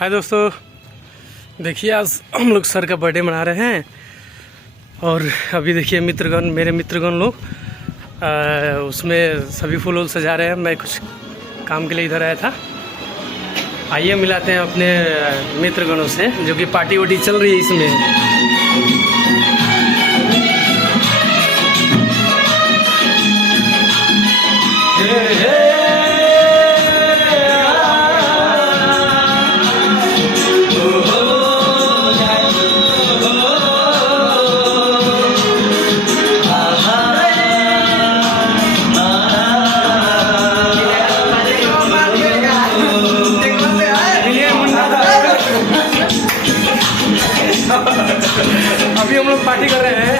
हाय दोस्तों, देखिए आज हम लोग सर का बर्थडे मना रहे हैं। और अभी देखिए मेरे मित्रगण लोग उसमें सभी फूल वूल सजा रहे हैं। मैं कुछ काम के लिए इधर आया था। आइए मिलाते हैं अपने मित्रगणों से, जो कि पार्टी वार्टी चल रही है इसमें। अभी हम लोग पार्टी कर रहे हैं।